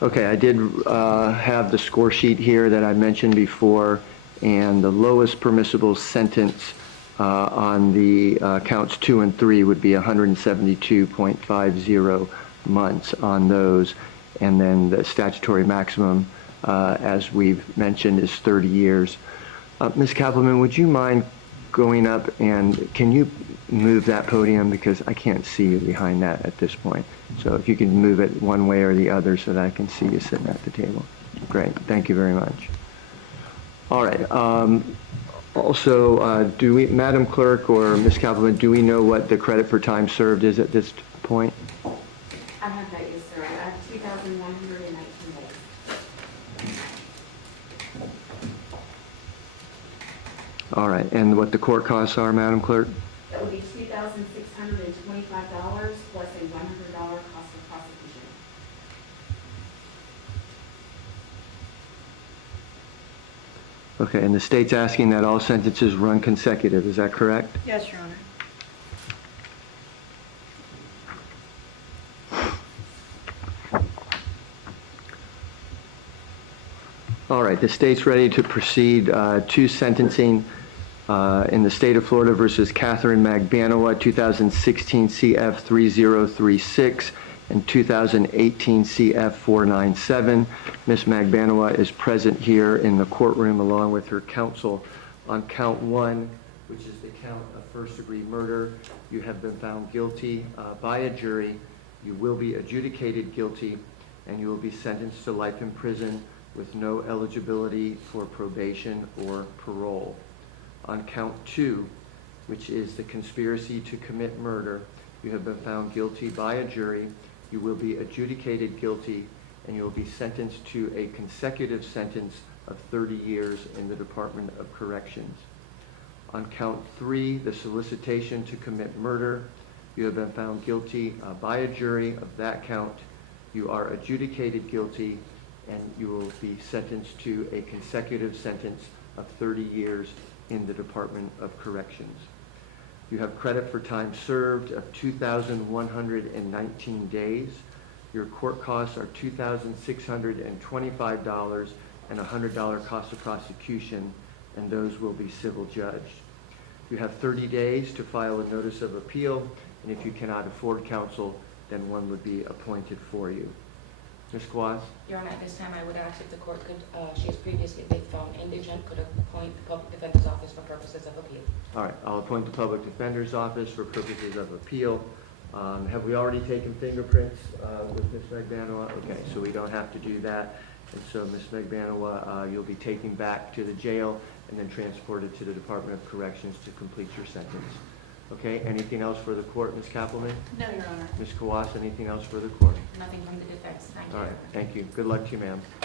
Okay, I did have the score sheet here that I mentioned before, and the lowest permissible sentence on the counts 2 and 3 would be 172.50 months on those, and then the statutory maximum, as we've mentioned, is 30 years. Ms. Kappelman, would you mind going up and can you move that podium because I can't see you behind that at this point. So if you can move it one way or the other so that I can see you sitting at the table. Great, thank you very much. All right, also, do we, Madam Clerk or Ms. Kappelman, do we know what the credit for time served is at this point? I have that, yes, sir. I have 2,119 days. All right, and what the court costs are, Madam Clerk? That would be $2,625 plus a $100 cost of prosecution. Okay, and the state's asking that all sentences run consecutive, is that correct? Yes, Your Honor. All right, the state's ready to proceed to sentencing in the state of Florida versus Catherine Magbanua, 2016 CF 3036 and 2018 CF 497. Ms. Magbanua is present here in the courtroom along with her counsel. On count 1, which is the count of first-degree murder, you have been found guilty by a jury. You will be adjudicated guilty, and you will be sentenced to life in prison with no eligibility for probation or parole. On count 2, which is the conspiracy to commit murder, you have been found guilty by a jury. You will be adjudicated guilty, and you will be sentenced to a consecutive sentence of 30 years in the Department of Corrections. On count 3, the solicitation to commit murder, you have been found guilty by a jury of that count. You are adjudicated guilty, and you will be sentenced to a consecutive sentence of 30 years in the Department of Corrections. You have credit for time served of 2,119 days. Your court costs are $2,625 and $100 cost of prosecution, and those will be civil judged. You have 30 days to file a notice of appeal, and if you cannot afford counsel, then one would be appointed for you. Ms. Kwas? Your Honor, at this time I would ask if the court could, she has previously been found indigent, could appoint the Public Defender's Office for purposes of appeal. All right, I'll appoint the Public Defender's Office for purposes of appeal. Have we already taken fingerprints with Ms. Magbanua? Okay, so we don't have to do that. And so Ms. Magbanua, you'll be taken back to the jail and then transported to the Department of Corrections to complete your sentence. Okay, anything else for the court, Ms. Kappelman? No, Your Honor. Ms. Kawas, anything else for the court? Nothing from the defense. Thank you. All right, thank you. Good luck to you, ma'am.